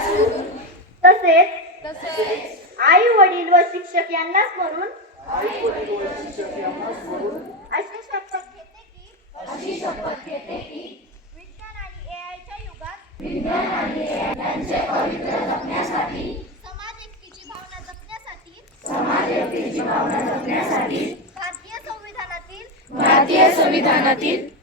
सोडून तसेच आई वडील व शिक्षक यांना स्मरून अशी शपथ घेते की विज्ञान आणि एआयच्या युगात समाज एकतेची भावना जपण्यासाठी भारतीय संविधानातील